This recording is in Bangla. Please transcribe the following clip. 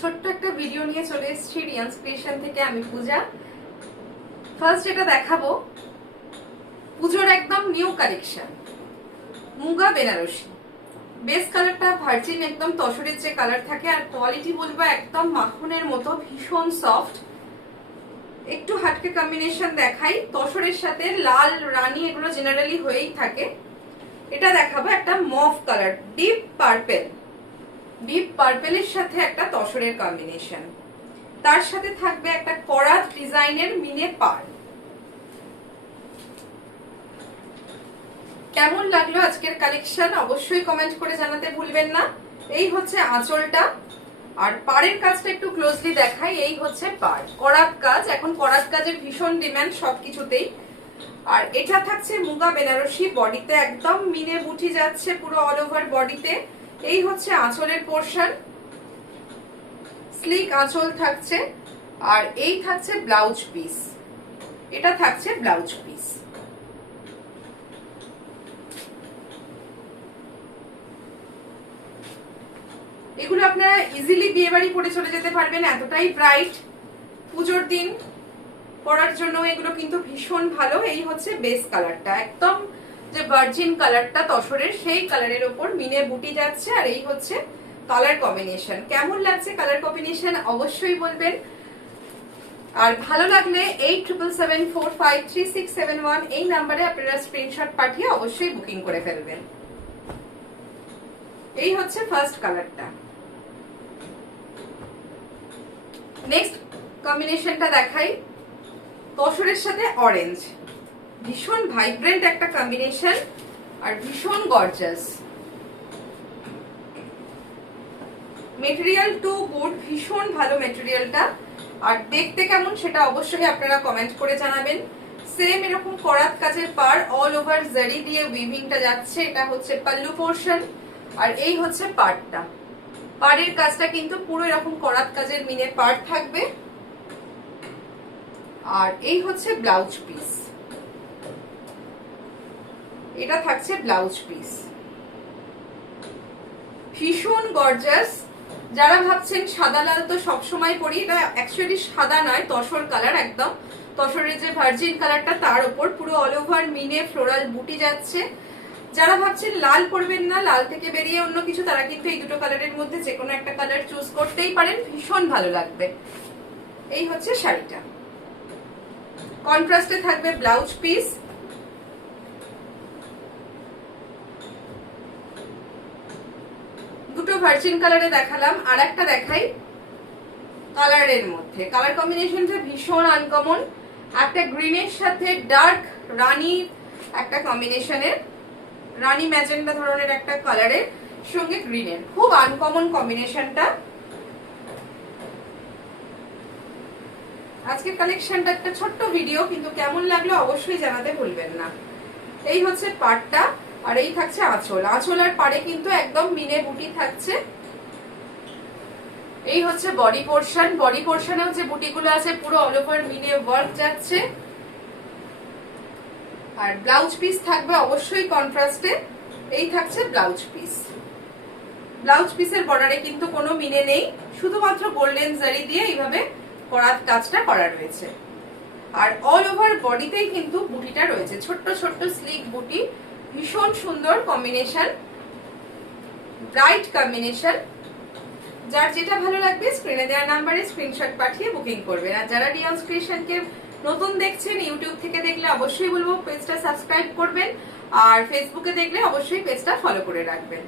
ছোট্ট একটা ভিডিও নিয়ে চলে এসেছি রিয়ান্স ক্রিয়েশন থেকে। আমি পূজা। ফার্স্ট যেটা দেখাবো পুজোর একদম new collection, Muga Banarasi. Base কালারটা ভার্জিন একদম তসরের যে কালার থাকে, আর কোয়ালিটি বলবো একদম মাখনের মতো, ভীষণ সফট। একটু হাটকে কম্বিনেশন দেখাই, তসরের সাথে লাল রানী এগুলো জেনারেলি হয়েই থাকে। এটা দেখাবো একটা mauve colour, deep purple. Deep পার্পেলের সাথে একটা তসরের কম্বিনেশন, তার সাথে থাকবে একটা করাত ডিজাইনের মিনে পার। কেমন লাগলো আজকের কালেকশন অবশ্যই কমেন্ট করে জানাতে ভুলবেন না। এই হচ্ছে আঁচলটা, আর পাড়ের কাজটা একটু ক্লোজলি দেখাই। এই হচ্ছে পাড়, করাত কাজ। এখন করাত কাজের ভীষণ ডিমান্ড সবকিছুতেই। আর এটা থাকছে মুগা বেনারসি, বডিতে একদম মিনে বুটি যাচ্ছে পুরো অল ওভার বডিতে। এই হচ্ছে আঁচলের পোর্শন, স্লিক আঁচল থাকছে। আর এই থাকছে ব্লাউজ পিস, এটা থাকছে ব্লাউজ পিস। এগুলো আপনারা ইজিলি বিয়ে বাড়ি পরে চলে যেতে পারবেন, এতটাই ব্রাইট। পুজোর দিন পরার জন্য এগুলো কিন্তু ভীষণ ভালো। এই হচ্ছে বেস কালারটা, একদম যে ভার্জিন কালারটা তসরের, সেই কালারের ওপর মিনে বুটি যাচ্ছে। আর এই হচ্ছে কালার কম্বিনেশন। কেমন লাগছে কালার কম্বিনেশন অবশ্যই বলবেন। আর ভালো লাগলে 8774533671 এই নাম্বারে আপনারা স্ক্রিনশট পাঠিয়ে অবশ্যই বুকিং করে ফেলবেন। এই হচ্ছে ফার্স্ট কালারটা। নেক্সট কম্বিনেশনটা দেখাই, তসরের সাথে অরেঞ্জ, ভীষণ ভাইব্রেন্ট একটা কম্বিনেশন আর ভীষণ গর্জাস। মেটেরিয়াল টু গুড, ভীষণ ভালো মেটেরিয়ালটা। আর দেখতে কেমন সেটা অবশ্যই আপনারা কমেন্ট করে জানাবেন। সেম এরকম করাত কাজের পার, অল ওভার জারি দিয়ে উইভিংটা যাচ্ছে। এটা হচ্ছে পাল্লু পোর্শন, আর এই হচ্ছে পাড়টা। পাড়ের কাজটা কিন্তু পুরো এরকম করাত কাজের মিনে পাড় থাকবে। আর এই হচ্ছে ব্লাউজ পিস, এটা থাকছে ব্লাউজ পিস। ভীষণ গর্জাস। যারা ভাবছেন সাদা লাল তো সবসময় পরি, এটা অ্যাকচুয়ালি সাদা নয়, তসর কালার একদম। তসরের যে ভার্জিন কালারটা তার উপর পুরো অল ওভার মিনে ফ্লোরাল বুটি যাচ্ছে। যারা ভাবছেন লাল পরবেন না, লাল থেকে বেরিয়ে অন্য কিছু, তারা কিন্তু এই দুটো কালারের মধ্যে যে কোনো একটা কালার চুজ করতেই পারেন, ভীষণ ভালো লাগবে। এই হচ্ছে শাড়িটা, কন্ট্রাস্টে থাকবে ব্লাউজ পিস। দুটো ভার্জিন কালারে দেখালাম, আর একটা দেখাই কালারের মধ্যে। কালার কম্বিনেশনটা ভীষণ আনকমন, একটা গ্রিনের সাথে ডার্ক রানী একটা কম্বিনেশনের, রানী ম্যাজেন্ডা ধরনের একটা কালারের সঙ্গে গ্রিনের, খুব আনকমন কম্বিনেশনটা। আজকের কালেকশনটা একটা ছোট্ট ভিডিও, কিন্তু কেমন লাগলো অবশ্যই জানাতে ভুলবেন না। এই হচ্ছে পাড়টা, আর এই থাকছে আঁচল। আঁচল আর পাড়ে কিন্তু একদম মিনে বুটি থাকছে। এই হচ্ছে বডি পোর্শন, বডি পোর্শনেও যে বুটিগুলো আছে পুরো অল ওভার মিনে ওয়ার্ক যাচ্ছে। আর ব্লাউজ পিস থাকবে অবশ্যই কন্ট্রাস্টে। এই থাকছে ব্লাউজ পিস। ব্লাউজ পিসের বর্ডারে কিন্তু কোনো মিনে নেই, শুধুমাত্র গোল্ডেন জারি দিয়ে এইভাবে করাত কাজটা করা রয়েছে। আর অল ওভার বডিতেই কিন্তু বুটিটা রয়েছে, ছোট্ট ছোট্ট স্লিক বুটি। ভীষণ সুন্দর কম্বিনেশন, ব্রাইট কম্বিনেশন। যার যেটা ভালো লাগবে স্ক্রিনে দেওয়া নাম্বারে স্ক্রিনশট পাঠিয়ে বুকিং করবেন। আর যারা রিয়ান্স ক্রিয়েশনকে নতুন দেখছেন, ইউটিউব থেকে দেখলে অবশ্যই বলবো পেজটা সাবস্ক্রাইব করবেন, আর ফেসবুকে দেখলে অবশ্যই পেজটা ফলো করে রাখবেন।